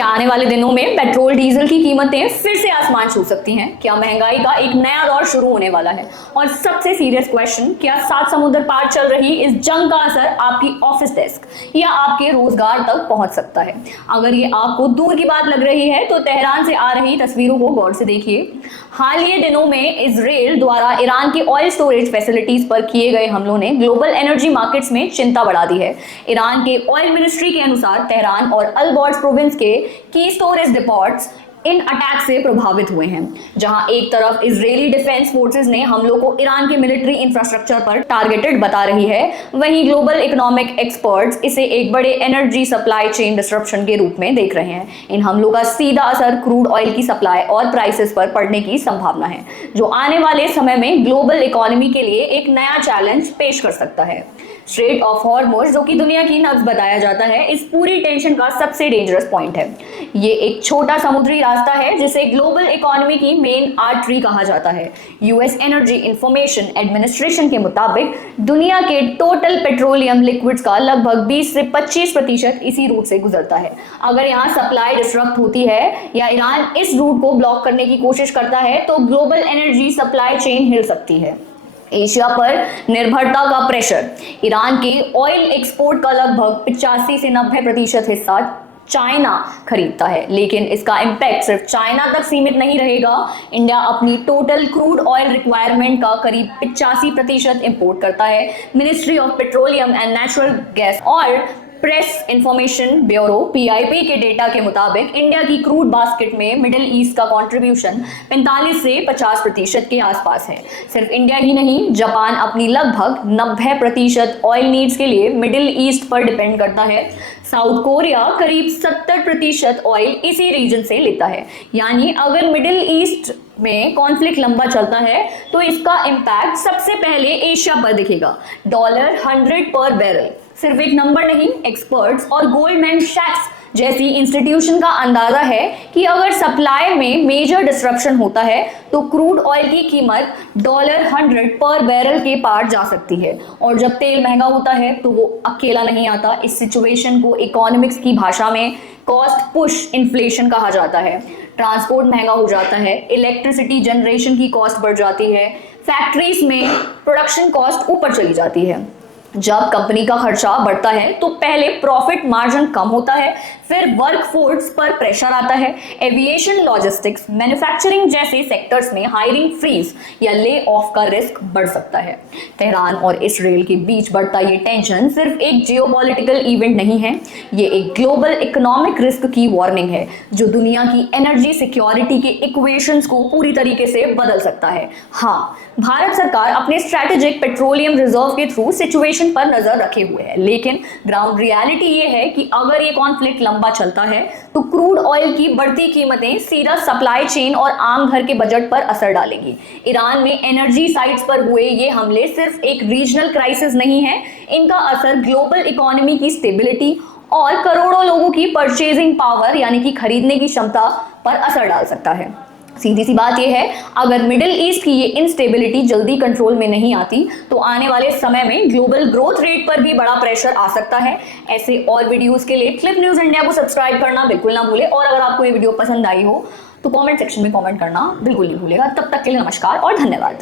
क्या आने वाले दिनों में पेट्रोल डीजल की कीमतें फिर से आसमान छू सकती हैं? क्या महंगाई का एक नया दौर शुरू होने वाला है? और सबसे सीरियस क्वेश्चन, क्या 7 समुद्र पार चल रही इस जंग का असर आपकी ऑफिस डेस्क या आपके रोजगार तक पहुंच सकता है? अगर ये आपको दूर की बात लग रही है तो तेहरान से आ रही तस्वीरों को गौर से देखिए। हालिया दिनों में इजराइल द्वारा ईरान की ऑयल स्टोरेज फैसिलिटीज पर किए गए हमलों ने ग्लोबल एनर्जी मार्केट्स में चिंता बढ़ा दी है। ईरान के ऑयल मिनिस्ट्री के अनुसार तेहरान और अलबॉर्ज प्रोविंस के की स्टोरेज डिपोट्स इन अटैक से प्रभावित हुए हैं। जहां एक तरफ इजरायली डिफेंस फोर्सेस ने हमलों को ईरान के मिलिट्री इंफ्रास्ट्रक्चर पर टारगेटेड बता रही है, वहीं ग्लोबल इकोनॉमिक एक्सपर्ट्स इसे एक बड़े एनर्जी सप्लाई चेन डिसरप्शन के रूप में देख रहे हैं। इन हमलों का सीधा असर क्रूड ऑयल की सप्लाई और प्राइसेस पर पड़ने की संभावना है, जो आने वाले समय में ग्लोबल इकोनॉमी के लिए एक नया चैलेंज पेश कर सकता है। स्ट्रेट ऑफ हॉर्मुज, जो कि दुनिया की नब्ज बताया जाता है, इस पूरी टेंशन का सबसे डेंजरस पॉइंट है। ये एक छोटा समुद्री रास्ता है जिसे ग्लोबल इकोनॉमी की मेन आर्टरी कहा जाता है। यूएस एनर्जी इंफॉर्मेशन एडमिनिस्ट्रेशन के मुताबिक दुनिया के टोटल पेट्रोलियम लिक्विड्स का लगभग 20 से 25% इसी रूट से गुजरता है। अगर यहाँ सप्लाई डिस्ट्रप्ट होती है या ईरान इस रूट को ब्लॉक करने की कोशिश करता है तो ग्लोबल एनर्जी सप्लाई चेन हिल सकती है। एशिया पर निर्भरता का प्रेशर, ईरान के ऑयल एक्सपोर्ट का लगभग 85 से 90% हिस्सा चाइना खरीदता है, लेकिन इसका इम्पैक्ट सिर्फ चाइना तक सीमित नहीं रहेगा। इंडिया अपनी टोटल क्रूड ऑयल रिक्वायरमेंट का करीब 85% इंपोर्ट करता है। Ministry of petroleum and natural gas और प्रेस इंफॉर्मेशन ब्यूरो PIB के डेटा के मुताबिक इंडिया की क्रूड बास्केट में मिडिल ईस्ट का कंट्रीब्यूशन 45 से 50% के आसपास है। सिर्फ इंडिया ही नहीं, जापान अपनी लगभग 90% ऑयल नीड्स के लिए मिडिल ईस्ट पर डिपेंड करता है। साउथ कोरिया करीब 70% ऑयल इसी रीजन से लेता है। यानी अगर मिडिल ईस्ट में कॉन्फ्लिक्ट लंबा चलता है तो इसका इम्पैक्ट सबसे पहले एशिया पर दिखेगा। $100 पर बैरल सिर्फ एक नंबर नहीं, एक्सपर्ट्स और गोल्डमैन सैक्स जैसी इंस्टीट्यूशन का अंदाजा है कि अगर सप्लाई में मेजर डिसरप्शन होता है तो क्रूड ऑयल की कीमत $100 पर बैरल के पार जा सकती है। और जब तेल महंगा होता है तो वो अकेला नहीं आता। इस सिचुएशन को इकोनॉमिक्स की भाषा में कॉस्ट पुश इन्फ्लेशन कहा जाता है। ट्रांसपोर्ट महंगा हो जाता है, इलेक्ट्रिसिटी जनरेशन की कॉस्ट बढ़ जाती है, फैक्ट्रीज में प्रोडक्शन कॉस्ट ऊपर चली जाती है। जब कंपनी का खर्चा बढ़ता है तो पहले प्रॉफिट मार्जिन कम होता है, फिर वर्कफोर्स पर प्रेशर आता है। एविएशन, लॉजिस्टिक्स, मैन्युफैक्चरिंग जैसे सेक्टर्स में हायरिंग फ्रीज या ले ऑफ का रिस्क बढ़ सकता है। तेहरान और इसराइल के बीच बढ़ता ये टेंशन सिर्फ एक जियोपॉलिटिकल इवेंट नहीं है, ये एक ग्लोबल इकोनॉमिक रिस्क की वार्निंग है जो दुनिया की एनर्जी सिक्योरिटी के इक्वेशंस को पूरी तरीके से बदल सकता है। हाँ, भारत सरकार अपने स्ट्रैटेजिक पेट्रोलियम रिजर्व के थ्रू सिचुएशन पर नजर रखे हुए है, लेकिन ग्राउंड रियलिटी ये है कि अगर ये कॉन्फ्लिक्ट लंबा चलता है तो क्रूड ऑयल की बढ़ती कीमतें सीधा सप्लाई चेन और आम घर के बजट पर असर डालेंगी। ईरान में एनर्जी साइट्स पर हुए ये हमले सिर्फ एक रीजनल क्राइसिस नहीं है, इनका असर ग्लोबल इकोनॉमी की स्टेबिलिटी और करोड़ों लोगों की परचेजिंग पावर यानी कि खरीदने की क्षमता पर असर डाल सकता है। सीधी सी बात यह है, अगर मिडिल ईस्ट की ये इंस्टेबिलिटी जल्दी कंट्रोल में नहीं आती तो आने वाले समय में ग्लोबल ग्रोथ रेट पर भी बड़ा प्रेशर आ सकता है। ऐसे और वीडियोस के लिए क्लिप न्यूज इंडिया को सब्सक्राइब करना बिल्कुल ना भूले, और अगर आपको ये वीडियो पसंद आई हो तो कमेंट सेक्शन में कमेंट करना बिल्कुल नहीं भूलेगा। तब तक के लिए नमस्कार और धन्यवाद।